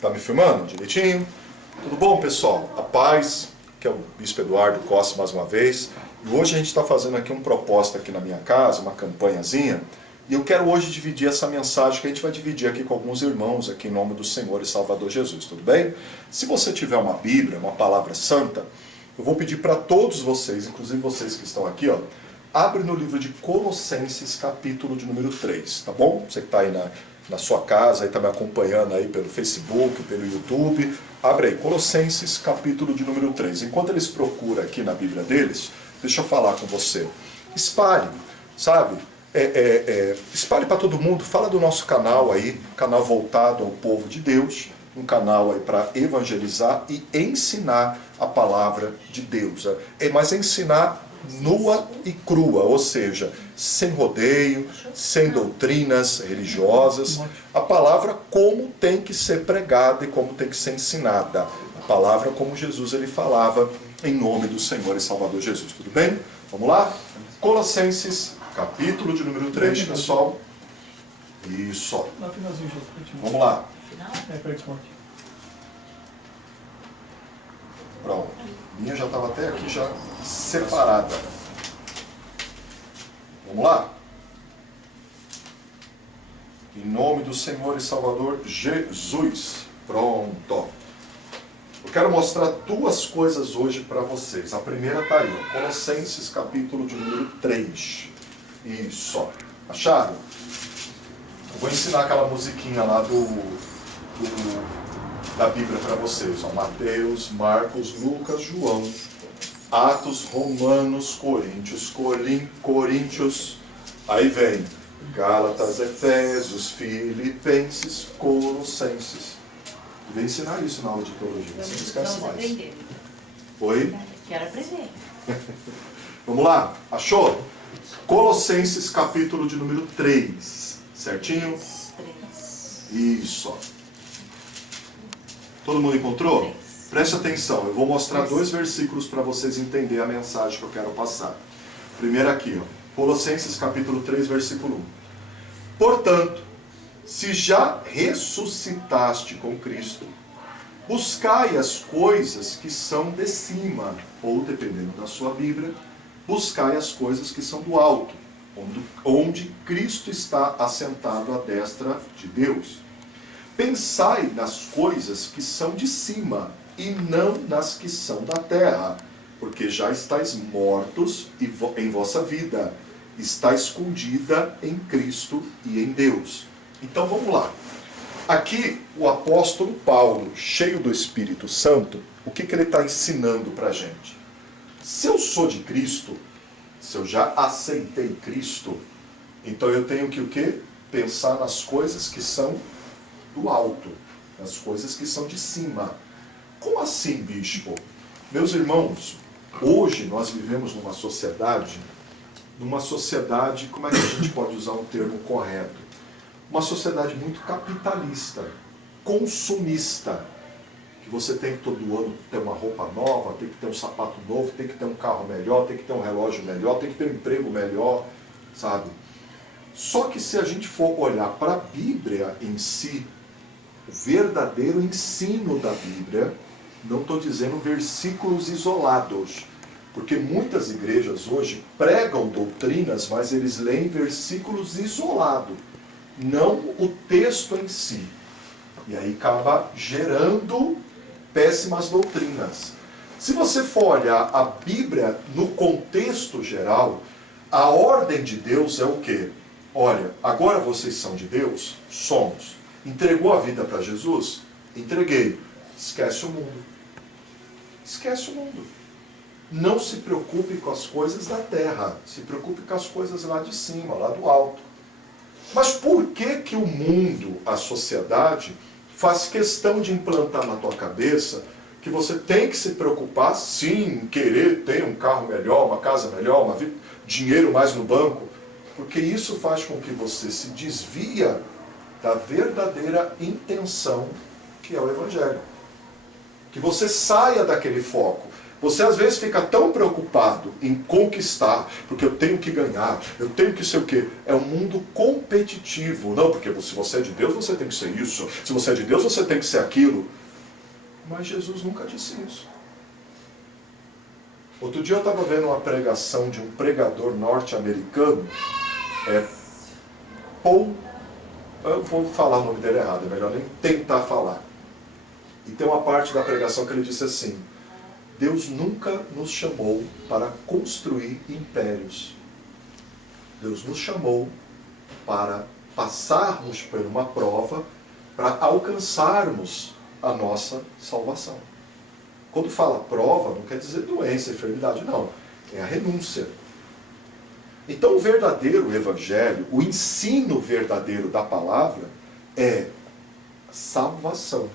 Tá me filmando direitinho? Tudo bom, pessoal? A paz, que é o Bispo Eduardo Costa mais uma vez. E hoje a gente está fazendo aqui uma proposta aqui na minha casa, uma campanhazinha. E eu quero hoje dividir essa mensagem que a gente vai dividir aqui com alguns irmãos aqui em nome do Senhor e Salvador Jesus, tudo bem? Se você tiver uma Bíblia, uma palavra santa, eu vou pedir para todos vocês, inclusive vocês que estão aqui, ó, abre no livro de Colossenses, capítulo de número 3, tá bom? Você que está aí na sua casa, aí está me acompanhando aí pelo Facebook, pelo YouTube, abre aí, Colossenses, capítulo de número 3. Enquanto eles procuram aqui na Bíblia deles, deixa eu falar com você. Espalhe, sabe? Espalhe para todo mundo, fala do nosso canal aí, canal voltado ao povo de Deus, um canal aí para evangelizar e ensinar a palavra de Deus. Mas ensinar nua e crua, ou seja, sem rodeio, sem doutrinas religiosas, a palavra como tem que ser pregada e como tem que ser ensinada, a palavra como Jesus ele falava em nome do Senhor e Salvador Jesus, tudo bem? Vamos lá? Colossenses, capítulo de número 3, pessoal. Isso. Vamos lá. Pronto. Minha já estava até aqui já separada. Vamos lá? Em nome do Senhor e Salvador Jesus. Pronto. Eu quero mostrar duas coisas hoje para vocês. A primeira está aí, ó, Colossenses capítulo de número 3. Isso. Acharam? Eu vou ensinar aquela musiquinha lá da Bíblia para vocês. Ó. Mateus, Marcos, Lucas, João, Atos, Romanos, Coríntios. Aí vem Gálatas, Efésios, Filipenses, Colossenses. Vem ensinar isso na aula de teologia. Você não esquece mais. Aprender. Oi? Quero aprender. Vamos lá? Achou? Colossenses capítulo de número 3. Certinho? 3. Isso. Todo mundo encontrou? 3. Preste atenção, eu vou mostrar dois versículos para vocês entenderem a mensagem que eu quero passar. Primeiro aqui, ó, Colossenses capítulo 3, versículo 1. Portanto, se já ressuscitaste com Cristo, buscai as coisas que são de cima, ou dependendo da sua Bíblia, buscai as coisas que são do alto, onde Cristo está assentado à destra de Deus. Pensai nas coisas que são de cima, e não nas que são da terra, porque já estáis mortos em vossa vida, está escondida em Cristo e em Deus. Então vamos lá. Aqui o apóstolo Paulo, cheio do Espírito Santo, o que ele está ensinando para a gente? Se eu sou de Cristo, se eu já aceitei Cristo, então eu tenho que o quê? Pensar nas coisas que são do alto, nas coisas que são de cima. Como assim, bispo? Meus irmãos, hoje nós vivemos numa sociedade, como é que a gente pode usar um termo correto? Uma sociedade muito capitalista, consumista, que você tem que todo ano ter uma roupa nova, tem que ter um sapato novo, tem que ter um carro melhor, tem que ter um relógio melhor, tem que ter um emprego melhor, sabe? Só que se a gente for olhar para a Bíblia em si, o verdadeiro ensino da Bíblia, não estou dizendo versículos isolados, porque muitas igrejas hoje pregam doutrinas, mas eles leem versículos isolados, não o texto em si. E aí acaba gerando péssimas doutrinas. Se você for olhar a Bíblia no contexto geral, a ordem de Deus é o quê? Olha, agora vocês são de Deus? Somos. Entregou a vida para Jesus? Entreguei. Esquece o mundo. Esquece o mundo. Não se preocupe com as coisas da terra. Se preocupe com as coisas lá de cima, lá do alto. Mas por que o mundo, a sociedade, faz questão de implantar na tua cabeça que você tem que se preocupar, sim, em querer ter um carro melhor, uma casa melhor, dinheiro mais no banco? Porque isso faz com que você se desvia da verdadeira intenção que é o Evangelho. Que você saia daquele foco. Você às vezes fica tão preocupado em conquistar, porque eu tenho que ganhar, eu tenho que ser o quê? É um mundo competitivo. Não, porque se você é de Deus, você tem que ser isso. Se você é de Deus, você tem que ser aquilo. Mas Jesus nunca disse isso. Outro dia eu estava vendo uma pregação de um pregador norte-americano, Paul, eu vou falar o nome dele errado, é melhor nem tentar falar. E tem uma parte da pregação que ele disse assim: Deus nunca nos chamou para construir impérios. Deus nos chamou para passarmos por uma prova, para alcançarmos a nossa salvação. Quando fala prova, não quer dizer doença, enfermidade, não. É a renúncia. Então o verdadeiro evangelho, o ensino verdadeiro da palavra é salvação,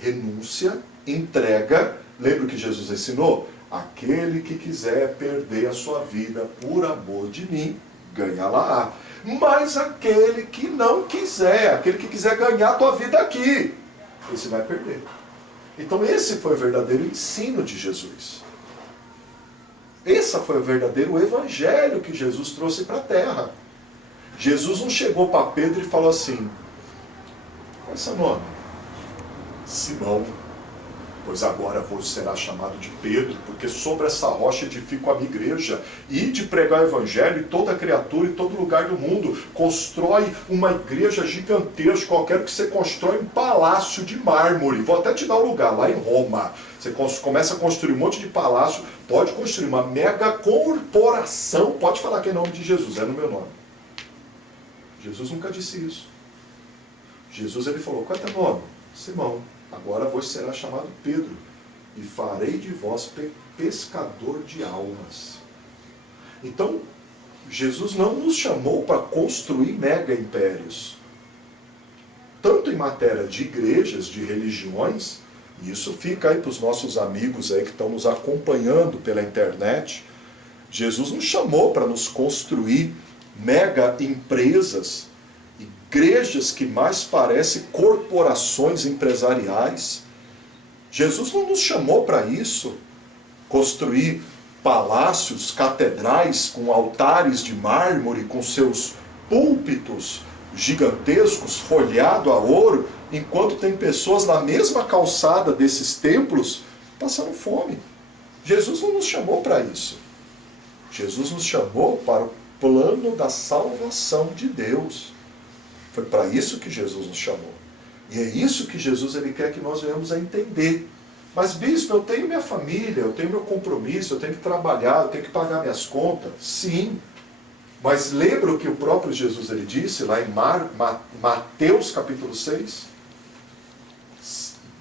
renúncia, entrega. Lembra o que Jesus ensinou? Aquele que quiser perder a sua vida por amor de mim, ganha-la. Mas aquele que não quiser, aquele que quiser ganhar a tua vida aqui, esse vai perder. Então esse foi o verdadeiro ensino de Jesus. Esse foi o verdadeiro evangelho que Jesus trouxe para a terra. Jesus não chegou para Pedro e falou assim: qual é seu nome? Simão. Pois agora você será chamado de Pedro, porque sobre essa rocha edifico a minha igreja. E de pregar o evangelho em toda criatura, em todo lugar do mundo. Constrói uma igreja gigantesca. Eu quero que você constrói um palácio de mármore. Vou até te dar um lugar, lá em Roma. Você começa a construir um monte de palácio. Pode construir uma mega corporação. Pode falar que é em nome de Jesus, é no meu nome. Jesus nunca disse isso. Jesus ele falou: qual é teu nome? Simão. Agora vos será chamado Pedro, e farei de vós pescador de almas. Então, Jesus não nos chamou para construir mega impérios. Tanto em matéria de igrejas, de religiões, e isso fica aí para os nossos amigos aí que estão nos acompanhando pela internet, Jesus nos chamou para nos construir mega empresas, igrejas que mais parecem corporações empresariais. Jesus não nos chamou para isso, construir palácios, catedrais com altares de mármore, com seus púlpitos gigantescos, folhado a ouro, enquanto tem pessoas na mesma calçada desses templos passando fome. Jesus não nos chamou para isso. Jesus nos chamou para o plano da salvação de Deus. Foi para isso que Jesus nos chamou. E é isso que Jesus ele quer que nós venhamos a entender. Mas, bispo, eu tenho minha família, eu tenho meu compromisso, eu tenho que trabalhar, eu tenho que pagar minhas contas. Sim. Mas lembra o que o próprio Jesus ele disse lá em Mateus capítulo 6?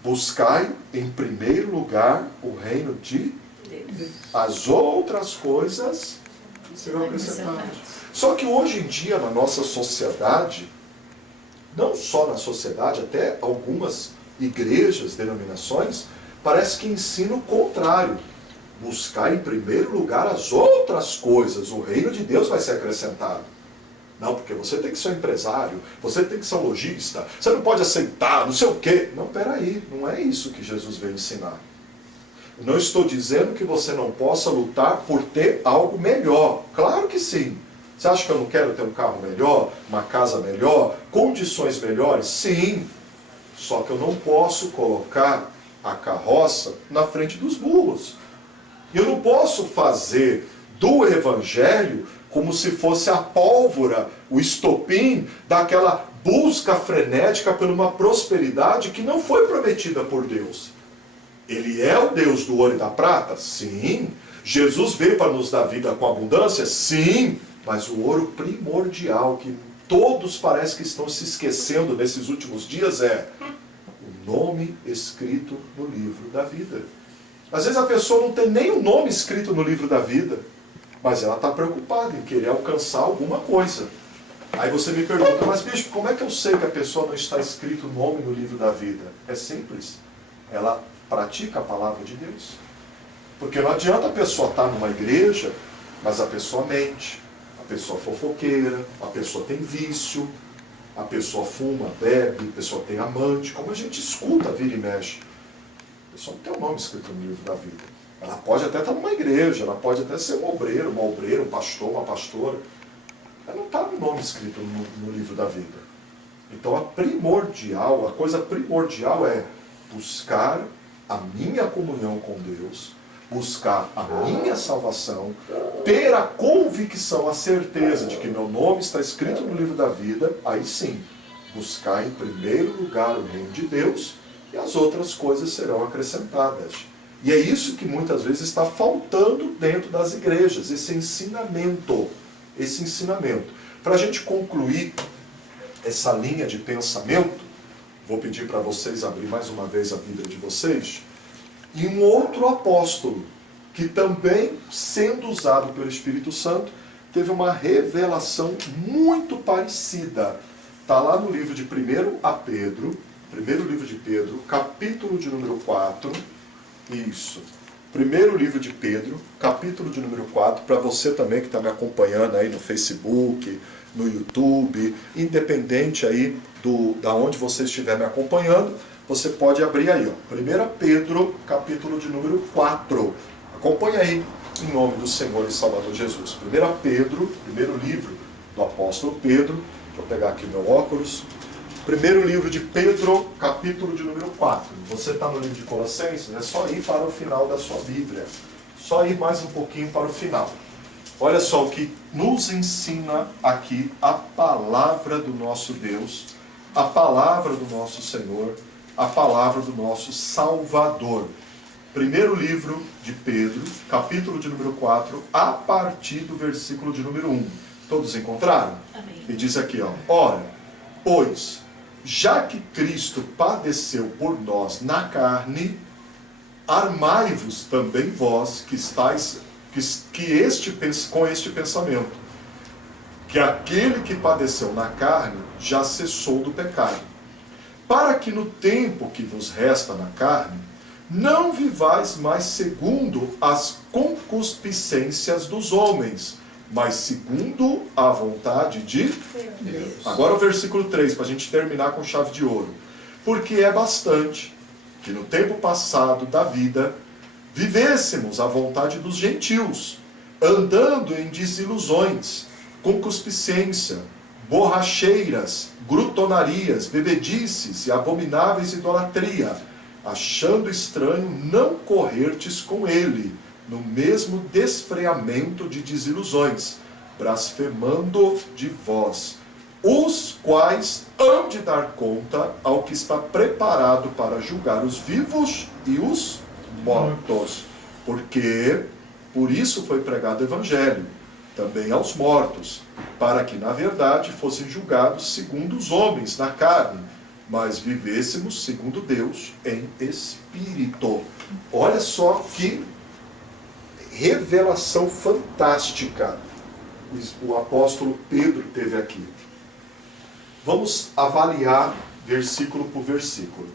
Buscai em primeiro lugar o reino de Deus. As outras coisas serão acrescentadas. Só que hoje em dia, na nossa sociedade, não só na sociedade, até algumas igrejas, denominações, parece que ensinam o contrário. Buscar em primeiro lugar as outras coisas, o reino de Deus vai ser acrescentado. Não, porque você tem que ser um empresário, você tem que ser um lojista, você não pode aceitar, não sei o quê. Não, peraí, não é isso que Jesus veio ensinar. Não estou dizendo que você não possa lutar por ter algo melhor. Claro que sim. Você acha que eu não quero ter um carro melhor, uma casa melhor, condições melhores? Sim. Só que eu não posso colocar a carroça na frente dos burros. Eu não posso fazer do evangelho como se fosse a pólvora, o estopim daquela busca frenética por uma prosperidade que não foi prometida por Deus. Ele é o Deus do ouro e da prata? Sim. Jesus veio para nos dar vida com abundância? Sim. Mas o ouro primordial, que todos parece que estão se esquecendo nesses últimos dias, é o nome escrito no livro da vida. Às vezes a pessoa não tem nem o nome escrito no livro da vida, mas ela está preocupada em querer alcançar alguma coisa. Aí você me pergunta: mas bicho, como é que eu sei que a pessoa não está escrito o nome no livro da vida? É simples. Ela pratica a palavra de Deus. Porque não adianta a pessoa estar numa igreja, mas a pessoa mente. A pessoa fofoqueira, a pessoa tem vício, a pessoa fuma, bebe, a pessoa tem amante, como a gente escuta, vira e mexe. A pessoa não tem o nome escrito no livro da vida. Ela pode até estar numa igreja, ela pode até ser um obreiro, um pastor, uma pastora. Ela não está no nome escrito no livro da vida. Então a coisa primordial é buscar a minha comunhão com Deus, buscar a minha salvação, ter a convicção, a certeza de que meu nome está escrito no livro da vida, aí sim, buscar em primeiro lugar o reino de Deus e as outras coisas serão acrescentadas. E é isso que muitas vezes está faltando dentro das igrejas, esse ensinamento. Para a gente concluir essa linha de pensamento, vou pedir para vocês abrir mais uma vez a Bíblia de vocês, e um outro apóstolo, que também, sendo usado pelo Espírito Santo, teve uma revelação muito parecida. Está lá no livro de 1 Pedro, primeiro livro de Pedro, capítulo de número 4, isso. Primeiro livro de Pedro, capítulo de número 4, para você também que está me acompanhando aí no Facebook, no YouTube, independente aí da onde você estiver me acompanhando, você pode abrir aí, ó. 1 Pedro, capítulo de número 4. Acompanhe aí, em nome do Senhor e Salvador Jesus. 1 Pedro, primeiro livro do apóstolo Pedro, deixa eu pegar aqui meu óculos. Primeiro livro de Pedro, capítulo de número 4. Você está no livro de Colossenses, é só ir para o final da sua Bíblia. Só ir mais um pouquinho para o final. Olha só o que nos ensina aqui a palavra do nosso Deus, a palavra do nosso Senhor, a palavra do nosso Salvador. Primeiro livro de Pedro, capítulo de número 4, a partir do versículo de número 1. Todos encontraram? Amém. E diz aqui, ó, ora, pois, já que Cristo padeceu por nós na carne, armai-vos também vós que estáis com este pensamento, que aquele que padeceu na carne já cessou do pecado, para que no tempo que vos resta na carne, não vivais mais segundo as concupiscências dos homens, mas segundo a vontade de Deus. Agora o versículo 3, para a gente terminar com chave de ouro. Porque é bastante que no tempo passado da vida vivêssemos a vontade dos gentios, andando em desilusões, concupiscência, borracheiras, grutonarias, bebedices e abomináveis idolatria, achando estranho não corrertes com ele, no mesmo desfreamento de desilusões, blasfemando de vós, os quais hão de dar conta ao que está preparado para julgar os vivos e os mortos. Porque por isso foi pregado o Evangelho, também aos mortos, para que na verdade fossem julgados segundo os homens na carne, mas vivêssemos segundo Deus em espírito. Olha só que revelação fantástica o apóstolo Pedro teve aqui. Vamos avaliar versículo por versículo.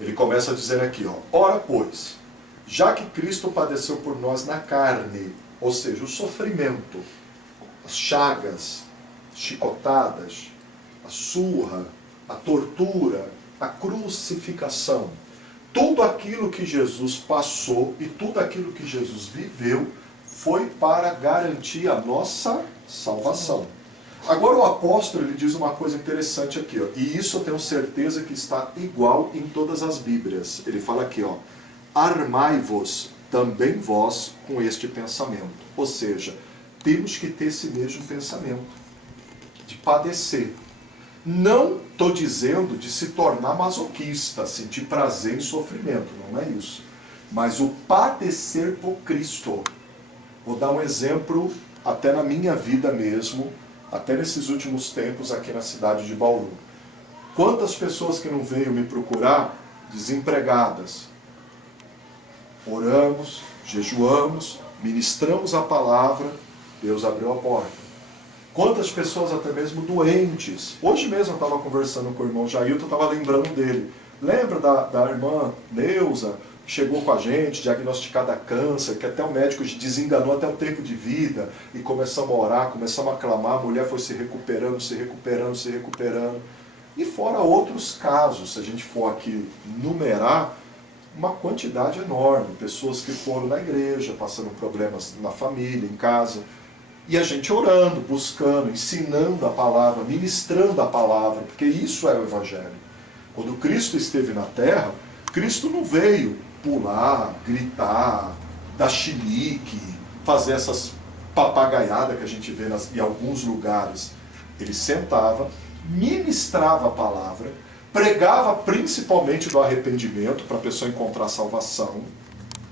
Ele começa dizendo aqui, ó, ora pois, já que Cristo padeceu por nós na carne, ou seja, o sofrimento, as chagas, chicotadas, a surra, a tortura, a crucificação, tudo aquilo que Jesus passou e tudo aquilo que Jesus viveu foi para garantir a nossa salvação. Agora o apóstolo ele diz uma coisa interessante aqui, ó, e isso eu tenho certeza que está igual em todas as Bíblias. Ele fala aqui, ó, armai-vos também vós com este pensamento. Ou seja, temos que ter esse mesmo pensamento, de padecer. Não estou dizendo de se tornar masoquista, sentir prazer em sofrimento, não é isso. Mas o padecer por Cristo. Vou dar um exemplo, até na minha vida mesmo, até nesses últimos tempos aqui na cidade de Bauru. Quantas pessoas que não veio me procurar, desempregadas. Oramos, jejuamos, ministramos a palavra, Deus abriu a porta. Quantas pessoas até mesmo doentes. Hoje mesmo eu estava conversando com o irmão Jailton, eu estava lembrando dele. Lembra da irmã Neuza, que chegou com a gente, diagnosticada câncer, que até o médico desenganou até o tempo de vida, e começamos a orar, começamos a clamar, a mulher foi se recuperando, se recuperando, se recuperando. E fora outros casos, se a gente for aqui numerar, uma quantidade enorme, pessoas que foram na igreja, passando problemas na família, em casa, e a gente orando, buscando, ensinando a palavra, ministrando a palavra, porque isso é o Evangelho. Quando Cristo esteve na terra, Cristo não veio pular, gritar, dar chilique, fazer essas papagaiadas que a gente vê em alguns lugares. Ele sentava, ministrava a palavra, pregava principalmente do arrependimento para a pessoa encontrar salvação,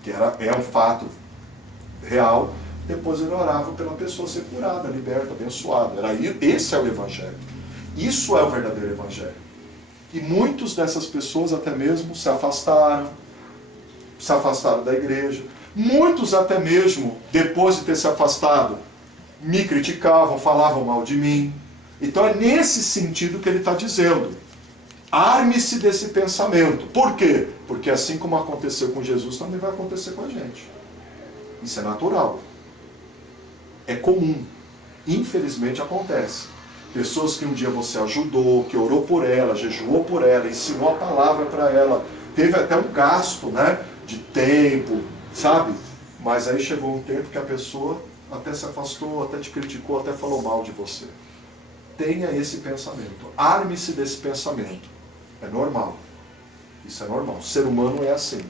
que é um fato real. Depois ele orava pela pessoa ser curada, liberta, abençoada. Esse é o Evangelho. Isso é o verdadeiro Evangelho. E muitos dessas pessoas até mesmo se afastaram da igreja. Muitos até mesmo, depois de ter se afastado, me criticavam, falavam mal de mim. Então é nesse sentido que ele está dizendo. Arme-se desse pensamento. Por quê? Porque assim como aconteceu com Jesus, também vai acontecer com a gente. Isso é natural. É comum. Infelizmente acontece. Pessoas que um dia você ajudou, que orou por ela, jejuou por ela, ensinou a palavra para ela, teve até um gasto, né, de tempo, sabe? Mas aí chegou um tempo que a pessoa até se afastou, até te criticou, até falou mal de você. Tenha esse pensamento. Arme-se desse pensamento. É normal. Isso é normal. O ser humano é assim.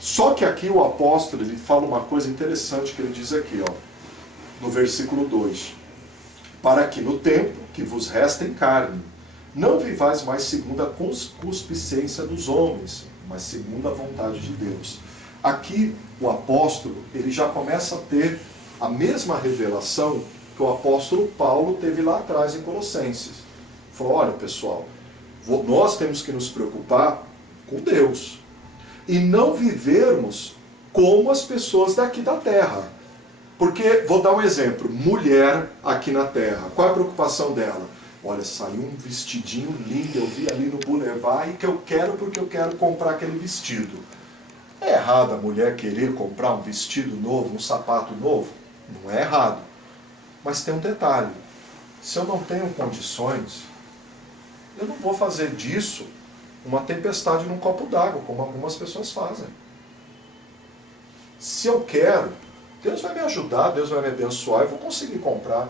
Só que aqui o apóstolo, ele fala uma coisa interessante que ele diz aqui, ó, no versículo 2. Para que no tempo que vos resta em carne, não vivais mais segundo a concupiscência dos homens, mas segundo a vontade de Deus. Aqui o apóstolo, ele já começa a ter a mesma revelação que o apóstolo Paulo teve lá atrás em Colossenses. Falou, olha pessoal, nós temos que nos preocupar com Deus e não vivermos como as pessoas daqui da terra. Porque, vou dar um exemplo, mulher aqui na terra, qual é a preocupação dela? Olha, saiu um vestidinho lindo, eu vi ali no Boulevard e que eu quero porque eu quero comprar aquele vestido. É errado a mulher querer comprar um vestido novo, um sapato novo? Não é errado. Mas tem um detalhe, se eu não tenho condições, eu não vou fazer disso uma tempestade num copo d'água, como algumas pessoas fazem. Se eu quero, Deus vai me ajudar, Deus vai me abençoar, eu vou conseguir comprar.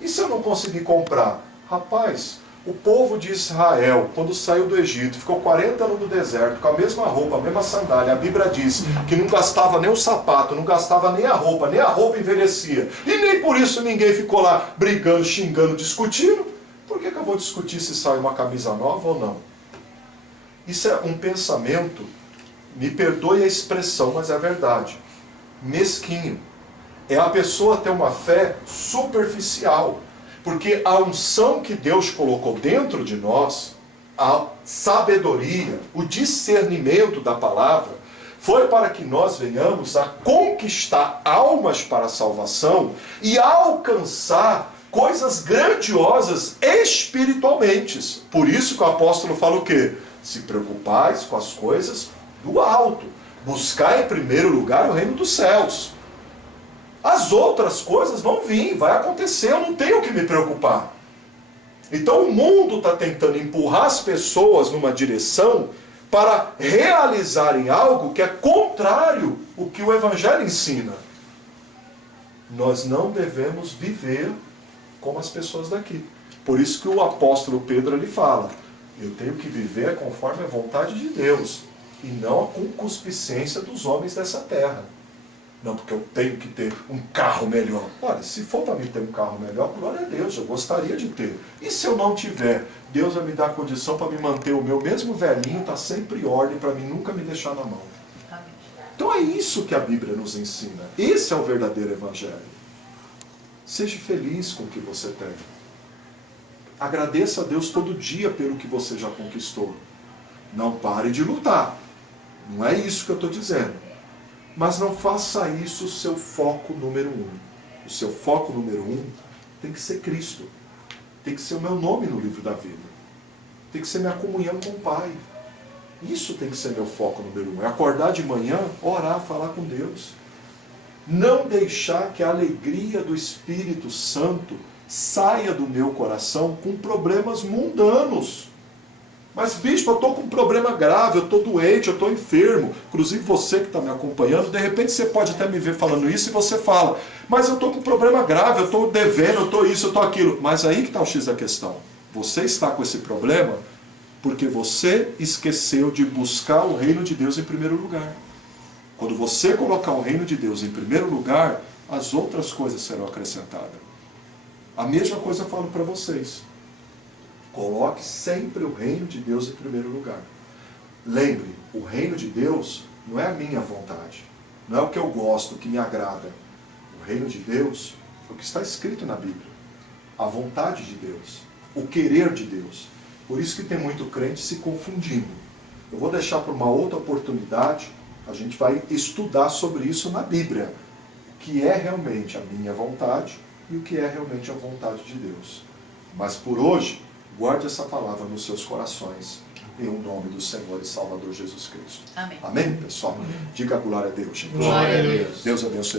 E se eu não conseguir comprar? Rapaz, o povo de Israel, quando saiu do Egito, ficou 40 anos no deserto, com a mesma roupa, a mesma sandália. A Bíblia diz que não gastava nem o sapato, não gastava nem a roupa envelhecia. E nem por isso ninguém ficou lá brigando, xingando, discutindo. Por que eu vou discutir se sai uma camisa nova ou não? Isso é um pensamento, me perdoe a expressão, mas é verdade, mesquinho. É a pessoa ter uma fé superficial. Porque a unção que Deus colocou dentro de nós, a sabedoria, o discernimento da palavra, foi para que nós venhamos a conquistar almas para a salvação e alcançar coisas grandiosas espiritualmente. Por isso que o apóstolo fala o quê? Se preocupais com as coisas do alto. Buscai em primeiro lugar o reino dos céus. As outras coisas vão vir, vai acontecer, eu não tenho que me preocupar. Então o mundo está tentando empurrar as pessoas numa direção para realizarem algo que é contrário ao que o Evangelho ensina. Nós não devemos viver como as pessoas daqui. Por isso que o apóstolo Pedro ele fala, eu tenho que viver conforme a vontade de Deus, e não a concupiscência dos homens dessa terra. Não, porque eu tenho que ter um carro melhor. Olha, se for para mim ter um carro melhor, glória a Deus, eu gostaria de ter. E se eu não tiver, Deus vai me dar condição para me manter o meu mesmo velhinho, está sempre em ordem, para mim nunca me deixar na mão. Então é isso que a Bíblia nos ensina. Esse é o verdadeiro Evangelho. Seja feliz com o que você tem. Agradeça a Deus todo dia pelo que você já conquistou. Não pare de lutar. Não é isso que eu estou dizendo. Mas não faça isso o seu foco número 1. O seu foco número 1 tem que ser Cristo. Tem que ser o meu nome no livro da vida. Tem que ser minha comunhão com o Pai. Isso tem que ser meu foco número 1. É acordar de manhã, orar, falar com Deus. Não deixar que a alegria do Espírito Santo saia do meu coração com problemas mundanos. Mas, bispo, eu estou com um problema grave, eu estou doente, eu estou enfermo. Inclusive você que está me acompanhando, de repente você pode até me ver falando isso e você fala, mas eu estou com um problema grave, eu estou devendo, eu estou isso, eu estou aquilo. Mas aí que está o X da questão. Você está com esse problema porque você esqueceu de buscar o reino de Deus em primeiro lugar. Quando você colocar o reino de Deus em primeiro lugar, as outras coisas serão acrescentadas. A mesma coisa eu falo para vocês. Coloque sempre o reino de Deus em primeiro lugar. Lembre, o reino de Deus não é a minha vontade. Não é o que eu gosto, o que me agrada. O reino de Deus é o que está escrito na Bíblia. A vontade de Deus. O querer de Deus. Por isso que tem muito crente se confundindo. Eu vou deixar para uma outra oportunidade, a gente vai estudar sobre isso na Bíblia. O que é realmente a minha vontade e o que é realmente a vontade de Deus. Mas por hoje, guarde essa palavra nos seus corações, em o nome do Senhor e Salvador Jesus Cristo. Amém. Amém, pessoal? Diga glória a Deus. Gente. Glória a Deus. Deus abençoe.